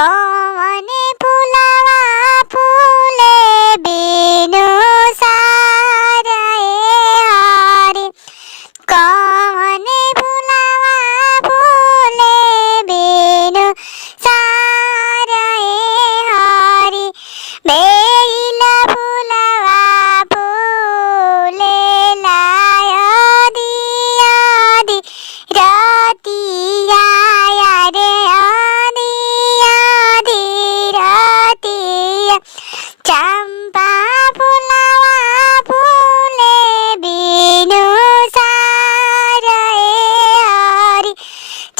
कौने फुलवा फूले बिनु साराए हरि। कौने फुलवा फूले बिनु साराए हरि। बेला फुलवा फूले लाय दिया दी रतिया रे आदिया दी रतिया। चंपा फुलवा फूले बिनु साराए हरि।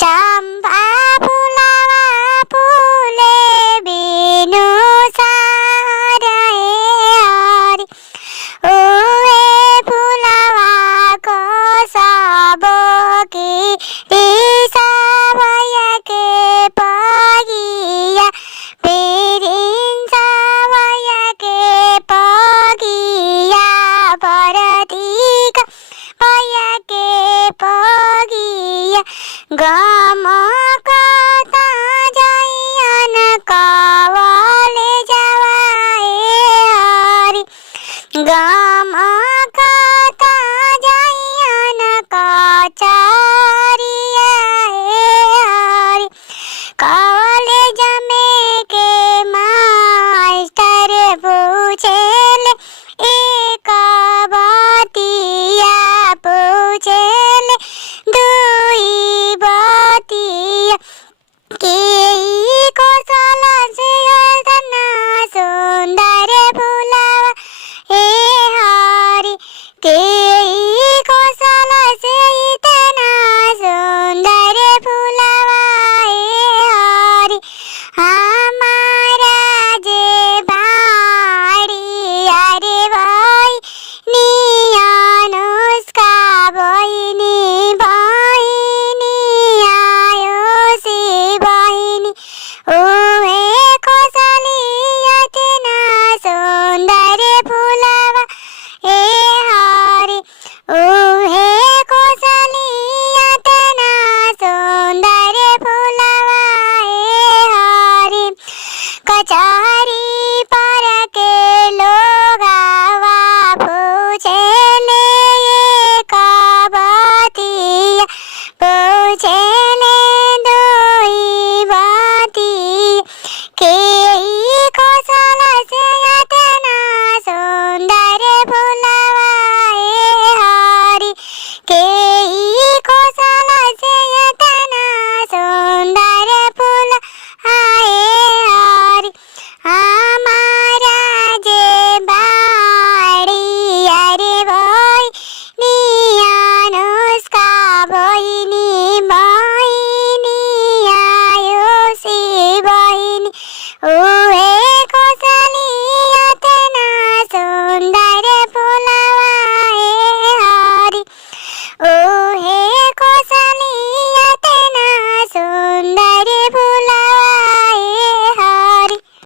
चंपा फुलवा फूले बिनु साराए हरि। उहे फुलवा को सबो की भैया के पगिया बिरिन भैया के पगिया परतिक भैया के पगिया। गम कता जैन कवले जवाए हरि। गम कता जैन कचरिया हरि। कॉलेज में के मास्टर पूछेले एक बतिया पूछेले दुई बतिया। के कौशल से तना सुंदर फुलवा हे हरि। के कौशल से इतना सुंदर फुलवा हे हरि। हमारा जे बाड़ी अरे भाई नी अनुष्का बहिनी बहिनी आयो सी बहिनी। ओ